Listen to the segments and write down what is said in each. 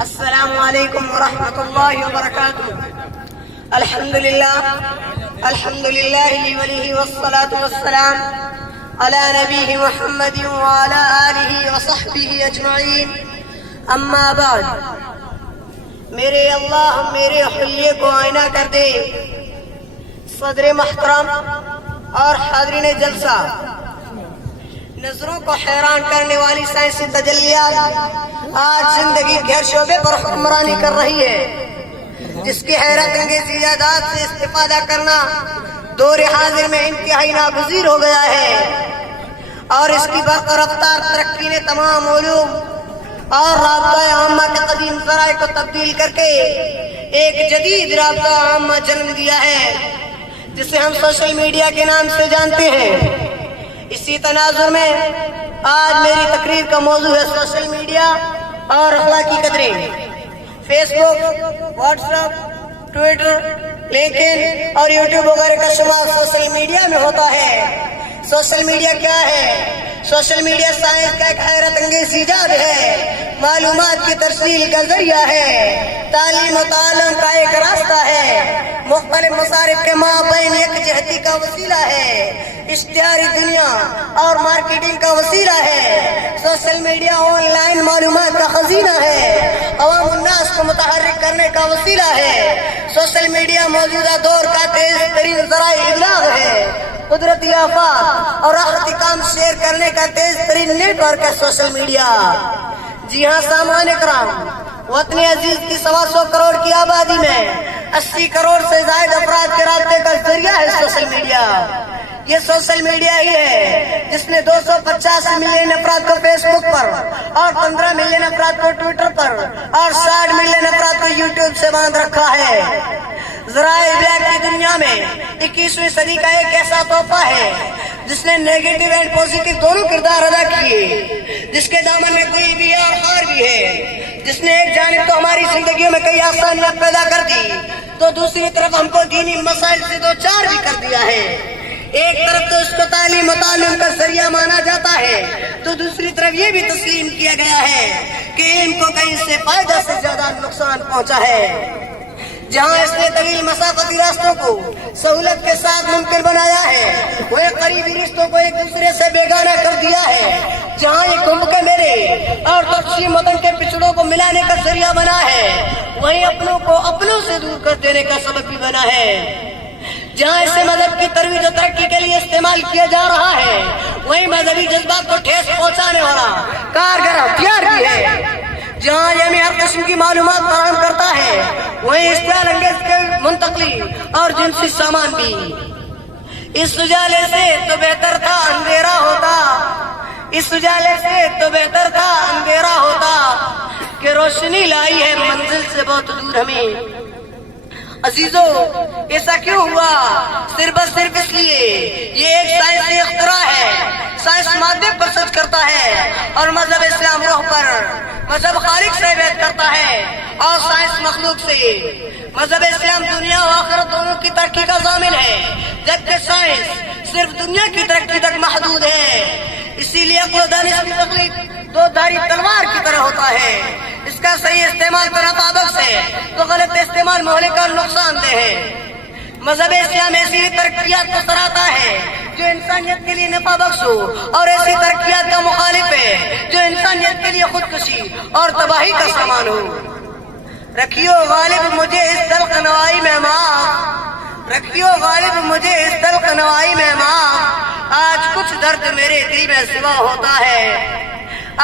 السلام علیکم ورحمۃ اللہ وبرکاتہ. الحمد للہ ولیہ والصلاة والسلام علی نبیہ محمد وعلی آلہ وصحبہ اجمعین. اما بعد. میرے اللہ میرے حلیے کو آئینہ کر دے. صدر محترم اور حاضرین جلسہ، نظروں کو حیران کرنے والی سائنسی تجلیات آج زندگی کے ہر شعبے پر حکمرانی کر رہی ہے، جس کی حیرت انگیز ایجادات سے استفادہ کرنا دور حاضر میں انتہائی ناگزیر ہو گیا ہے، اور اس کی برق رفتار ترقی نے تمام علوم اور رابطہ عامہ کے قدیم ذرائع کو تبدیل کر کے ایک جدید رابطہ عامہ جنم دیا ہے، جسے ہم سوشل میڈیا کے نام سے جانتے ہیں. اسی تناظر میں آج میری تقریر کا موضوع ہے سوشل میڈیا اور اخلاقی قدریں. فیس بک، واٹس ایپ، ٹویٹر، لنکڈ اور یوٹیوب وغیرہ کا شمار سوشل میڈیا میں ہوتا ہے. سوشل میڈیا کیا ہے؟ سوشل میڈیا سائنس کا ایک حیرت انگیز ایجاد ہے، معلومات کی ترسیل کا ذریعہ ہے، تعلیم و تعلم کا ایک راستہ ہے، مختلف مصارف کے مابین یکجہتی کا وسیلہ ہے، اشتہاری دنیا اور مارکیٹنگ کا وسیلہ ہے. سوشل میڈیا آن لائن معلومات کا خزینہ ہے، عوام الناس کو متحرک کرنے کا وسیلہ ہے. سوشل میڈیا موجودہ دور کا تیز ترین ذرائع ابلاغ ہے، قدرتی آفات اور راحتی کام شیئر کرنے کا تیز ترین نیٹ ورک ہے سوشل میڈیا. جی ہاں سامعین کرام، وطن عزیز کی 125 کروڑ کی آبادی میں 80 کروڑ سے زائد افراد کے رابطے کا ذریعہ ہے سوشل میڈیا. یہ سوشل میڈیا ہی ہے جس نے 250 ملین افراد کو فیس بک پر اور 15 ملین افراد کو ٹویٹر پر اور 60 ملین افراد کو یوٹیوب سے باندھ رکھا ہے. ذرائع ابلاغ کی دنیا میں 21ویں صدی کا ایک ایسا تحفہ ہے جس نے نیگیٹو اینڈ پوزیٹو دونوں کردار ادا کیے، جس کے دامن میں کوئی بھی اور ہار بھی ہے، جس نے ایک جانب تو ہماری زندگیوں میں کئی آسانیاں پیدا کر دی تو دوسری طرف ہم کو دینی مسائل سے دوچار بھی کر دیا ہے. ایک طرف تو اس کو تعلیم و تعلم کا ذریعہ مانا جاتا ہے تو دوسری طرف یہ بھی تسلیم کیا گیا ہے کہ علم کو کہیں سے فائدہ سے زیادہ نقصان پہنچا ہے. جہاں اس نے طویل مسافتی راستوں کو سہولت کے ساتھ ممکن بنایا ہے، وہ قریبی رشتوں کو ایک دوسرے سے بیگانہ کر دیا ہے. جہاں یہ کمبھ کے میلے اور تقسیم وطن کے پچھڑوں کو ملانے کا ذریعہ بنا ہے، وہیں اپنوں کو اپنوں سے دور کر دینے کا سبب بھی بنا ہے. جہاں اسے مذہب کی ترویج و ترقی کے لیے استعمال کیا جا رہا ہے، وہیں مذہبی جذبات کو ٹھیس پہنچانے والا کارگر ہتھیار بھی ہے. جہاں یہ ہر قسم کی معلومات فراہم کرتا ہے، وہیں اشتعال انگیز کے منتقلی اور جنسی سامان بھی. اس اجالے سے تو بہتر تھا اندھیرا ہوتا، اس اجالے سے تو بہتر تھا اندھیرا ہوتا کہ روشنی لائی ہے منزل سے بہت دور ہمیں. عزیزو، ایسا کیوں ہوا؟ صرف اس لیے یہ ایک سائنسی اختراع ہے. سائنس مادے پر سچ کرتا ہے اور مذہب اسلام روح پر. مذہب خالق سے بیعت کرتا ہے اور سائنس مخلوق سے. مذہب اسلام دنیا و آخرت دونوں کی ترقی کا ضامن ہے، جبکہ سائنس صرف دنیا کی ترقی تک محدود ہے. اسی لیے عقل و دانش کی تخلیق دو دھاری تلوار کی طرح ہوتا ہے. اس کا صحیح استعمال تو ناپابخش ہے تو غلط استعمال مہلک اور نقصان دہ ہے. مذہب اسلام ایسی ترقیات کو سراہتا ہے جو انسانیت کے لیے نفع بخش ہو، اور ایسی ترقیات کا مخالف ہے جو انسانیت کے لیے خودکشی اور تباہی کا سامان ہو. رکھیو غالب مجھے اس دلق نوائی میں ماں، رکھیو غالب مجھے اس دلق نوائی میں ماں، آج کچھ درد میرے دل میں سوا ہوتا ہے.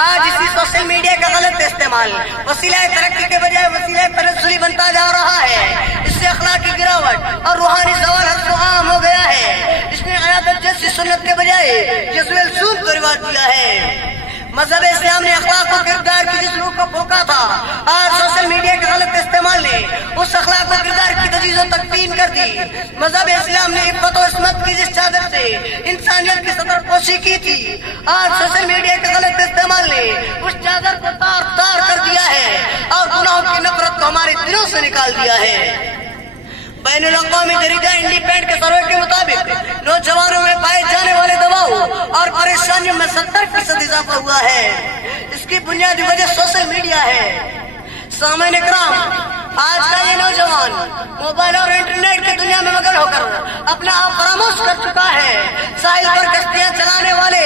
آج اسی سوشل میڈیا کا غلط استعمال وسیلہ ترقی کے بجائے وسیلہ تنزلی بنتا جا رہا ہے. اس سے اخلاقی گراوٹ اور روحانی زوال حد و عام ہو گیا ہے. اس نے عیادت جیسی سنت کے بجائے جزویل سود کو رواج دیا ہے. مذہب اسلام نے اخلاق و کردار کی جس روح کو پھونکا تھا، آج سوشل میڈیا کے غلط استعمال نے اس اخلاق و کردار کی تجویز و تکفین کر دی. مذہب اسلام نے عفت و عصمت کی جس چادر سے انسانیت کی سطر پوشی کی تھی، آج سوشل میڈیا کے غلط استعمال نے اس چادر کو تار تار کر دیا ہے اور گناہوں کی نفرت کو ہمارے دلوں سے نکال دیا ہے. بین الاقوامی درجہ انڈیپینڈنٹ کے سروے کے مطابق نوجوانوں میں پائے جانے والے دباؤ اور پریشانیوں میں 70% اضافہ ہوا ہے۔ اس کی بنیادی وجہ سوشل میڈیا ہے۔ سامعین اکرام، آج کا یہ نوجوان موبائل اور انٹرنیٹ کی دنیا میں مگن ہو کر اپنا آپ فراموش کر چکا ہے۔ ساحل پر کشتیاں چلانے والے،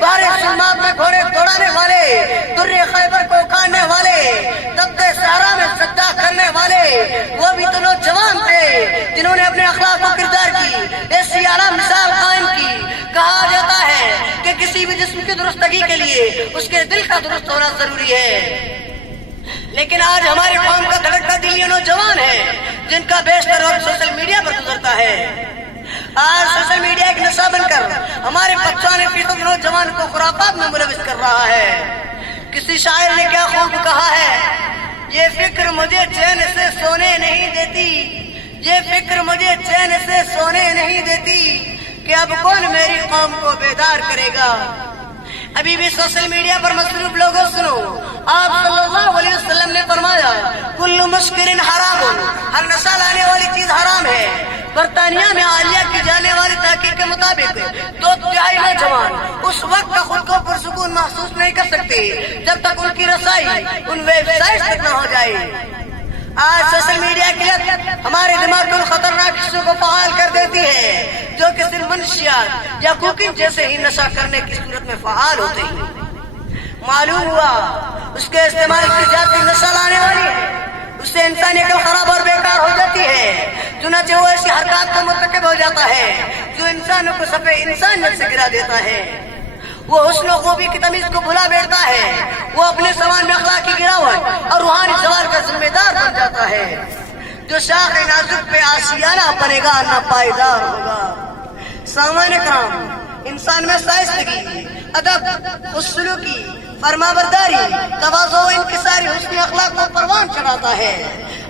بحر سلمات میں گھوڑے دوڑانے والے، در خیبر کو اکھاڑنے والے، تپتے صحرا میں سجدہ کرنے والے وہ بھی تو نوجوان تھے جنہوں نے اپنے اخلاق و کردار کی ایسی اعلیٰ مثال قائم کی۔ کہا جاتا ہے کہ کسی بھی جسم کی درستگی کے لیے اس کے دل کا درست ہونا ضروری ہے، لیکن آج ہماری قوم کا دھڑکتا دل یہ نوجوان ہے جن کا بیشتر وقت سوشل میڈیا پر گزرتا ہے۔ آج سوشل میڈیا ایک نشہ بن کر ہمارے 95% نوجوان کو خرافات میں ملوث کر رہا ہے۔ کسی شاعر نے کیا خوب کہا ہے، یہ فکر مجھے چین سے سونے نہیں دیتی، یہ فکر مجھے چین سے سونے نہیں دیتی کہ اب کون میری قوم کو بیدار کرے گا۔ ابھی بھی سوشل میڈیا پر مصروف لوگوں سنو، آپ صلی اللہ علیہ وسلم نے فرمایا کل مسکر حرام، ہر نشہ لانے والی چیز حرام ہے۔ برطانیہ میں حالیہ کی جانے والی تحقیق کے مطابق 2/3 نوجوان اس وقت کا خود کو پرسکون محسوس نہیں کر سکتے جب تک ان کی رسائی ان ویب سائٹ تک نہ ہو جائے۔ آج سوشل میڈیا کی لت ہمارے دماغ کو خطرناک حصوں کو فعال کر دیتی ہے جو کہ صرف منشیات یا کوکنگ جیسے ہی نشہ کرنے کی صورت میں فعال ہوتے ہیں۔ معلوم ہوا اس کے استعمال کی جاتی نشہ لانے والی ہے، اس سے انسانیت خراب اور بیکار ہو جاتی ہے، چنانچہ وہ ایسی حرکات کا مرتکب ہو جاتا ہے جو انسانوں کو صفحے انسانیت سے گرا دیتا ہے۔ وہ حسن و خوبی کی تمیز کو بھلا بیٹھتا ہے، وہ اپنے سامان میں اخلاقی گراوٹ اور روحانی زوال کا ذمہ دار بن جاتا ہے۔ جو شاخ نازک پہ آشیانہ بنے گا نہ پائیدار ہوگا۔ سامان کرام، انسان میں شائستگی، ادب، سلوکی، فرما برداری، تواضع و انکساری حسن اخلاق کو پروان چڑھاتا ہے۔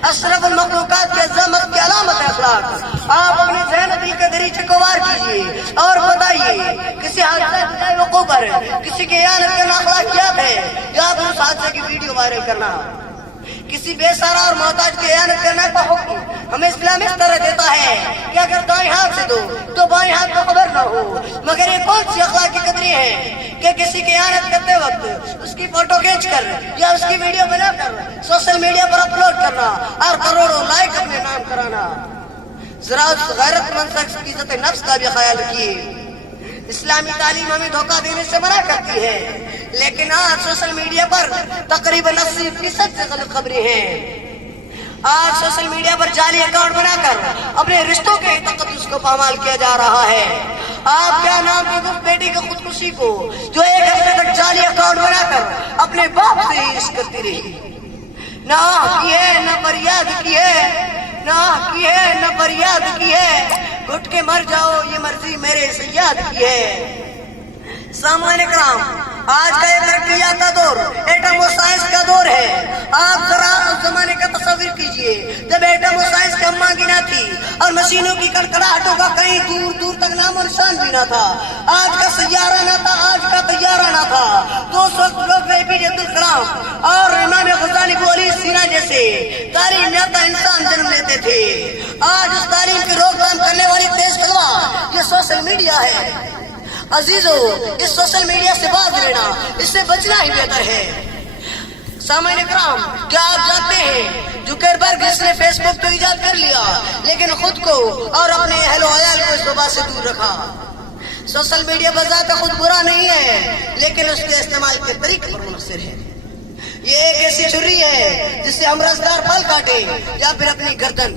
اشرف المخلوقات کی عظمت کی علامت ہے اخلاق۔ آپ اپنے ذہن دل کے دریچے کو وار کیجیے اور بتائیے کسی حادثے کے وقوع پر کسی کی اعانت کرنا اخلاقیات ہے یا پھر اس حادثے کی ویڈیو وائرل کرنا؟ کسی بے سہارا اور محتاج کی اعانت کرنے کا حکم ہمیں اسلام اس طرح دیتا ہے کہ اگر دائیں ہاتھ سے دو تو بائیں ہاتھ کو خبر نہ ہو۔ مگر یہ کون سی اخلاقی قدریں ہیں کہ کسی کی اعانت کرتے وقت اس کی فوٹو کھینچ کر یا اس کی ویڈیو بنا کر سوشل میڈیا پر اپلوڈ کرنا اور کروڑوں لائک اپنے نام کرانا؟ ذرا اس غیرت مند شخص کی عزت نفس کا بھی خیال رکھیے۔ اسلامی تعلیم ہمیں دھوکہ دینے سے منع کرتی ہے، لیکن آج سوشل میڈیا پر تقریباً 80% سے غلط خبریں ہیں۔ آج سوشل میڈیا پر جعلی اکاؤنٹ بنا کر اپنے رشتوں کے تقدس کو پامال کیا جا رہا ہے۔ آپ کیا نام کی اس بیٹی کی خودکشی کو جو 1 ہفتے تک جعلی اکاؤنٹ بنا کر اپنے باپ سے ہی عشق کرتی رہی، نہ آہ کی ہے نہ فریاد کی ہے، نہ آہ کی ہے نہ فریاد کی ہے، گھٹ کے مر جاؤ یہ مرضی میرے سیاد کی ہے۔ سامعین کرام، آج کا یہ ترقیات کا دور ایٹم و سائنس کا دور ہے۔ آپ ذرا اس زمانے کا تصور کیجئے جب ایٹم و سائنس کی اماں گنا تھی اور مشینوں کی کڑکڑاہٹوں کا کہیں دور دور تک نام و نشان بھی نہ تھا۔ آج کا سیارہ نہ تھا، آج کا طیارہ نہ تھا، تو اس وقت لوگ APJ عبدالکلام اور امام غزالی ابو علی سینا جیسے تعلیم یافتہ انسان جنم لیتے تھے۔ آج اس تعلیم کی روک تھام کرنے والی تیز تلوار یہ سوشل میڈیا ہے۔ عزیزو، اس سوشل میڈیا سے باز رہنا، اس سے بچنا ہی بہتر ہے۔ سامعین اکرام، کیا آپ جانتے ہیں زکربرگ جس نے فیس بک تو ایجاد کر لیا لیکن خود کو اور اپنے اہل و عیال کو اس وبا سے دور رکھا؟ سوشل میڈیا بذات خود برا نہیں ہے لیکن اس کے استعمال کے طریقے پر منحصر ہے۔ یہ ایک ایسی چھری ہے جس سے ہم رسدار پھل کاٹے یا پھر اپنی گردن۔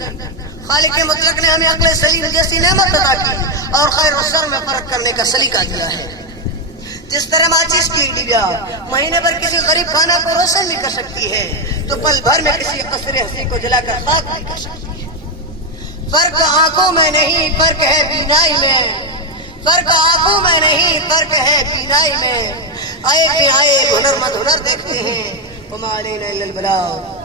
خالق مطلق نے ہمیں عقل سلیم جیسی نعمت عطا کی اور خیر و شر میں فرق کرنے کا سلیقہ دیا ہے۔ جس طرح ماچس کی ڈبیا مہینے پر کسی غریب خانہ کو روشن بھی کر سکتی ہے تو پل بھر میں کسی قصر ہنسی کو جلا کر خاک بھی کر سکتی ہے۔ فرق آنکھوں میں نہیں، فرق ہے بینائی میں، فرق آنکھوں میں نہیں، فرق ہے بینائی میں۔ آئے کہ آئے ہنر مند ہنر دیکھتے ہیں، وما علینا الا البلاغ۔